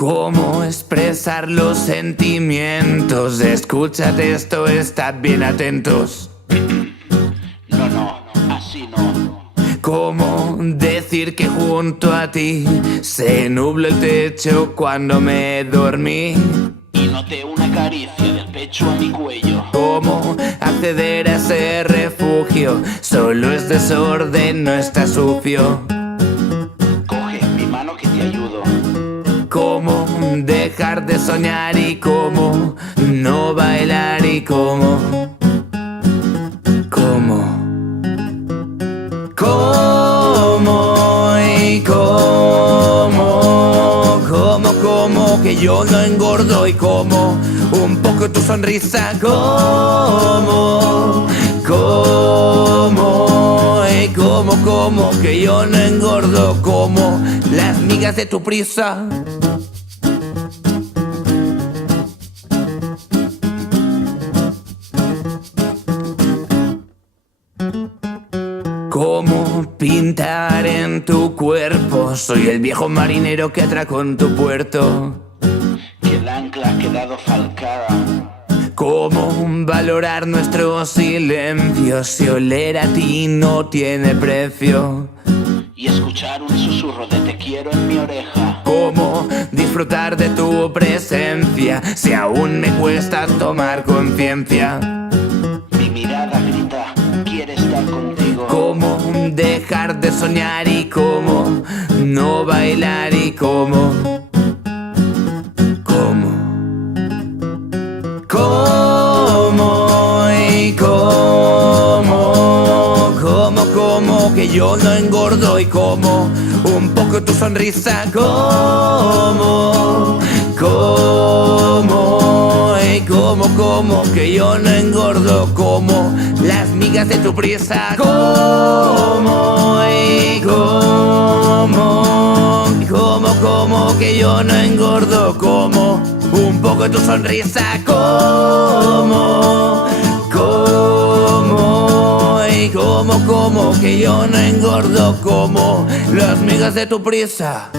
Cómo expresar los sentimientos. Escúchate esto, estad bien atentos. No, así no. Cómo decir que junto a ti se nubla el techo cuando me dormí. Y noté una caricia del pecho a mi cuello. Cómo acceder a ese refugio. Solo es desorden, no está sucio. Coge mi mano que te ayudo. Cómo dejar de soñar y cómo no bailar y cómo que yo no engordo y como un poco tu sonrisa, como que yo no engordo como las migas de tu prisa. Cómo pintar en tu cuerpo. Soy el viejo marinero que atracó en tu puerto. Que el ancla ha quedado falcada. Cómo valorar nuestros silencios si oler a ti no tiene precio. Y escuchar un susurro de te quiero en mi oreja. Cómo disfrutar de tu presencia si aún me cuesta tomar conciencia. Mi mirada grita, quiere estar contigo. Cómo dejar de soñar y cómo no cómo que yo no engordo y como un poco tu sonrisa, como que yo no engordo como las migas de tu prisa, como que yo no engordo como un poco tu sonrisa, como que yo no engordo como las migas de tu prisa.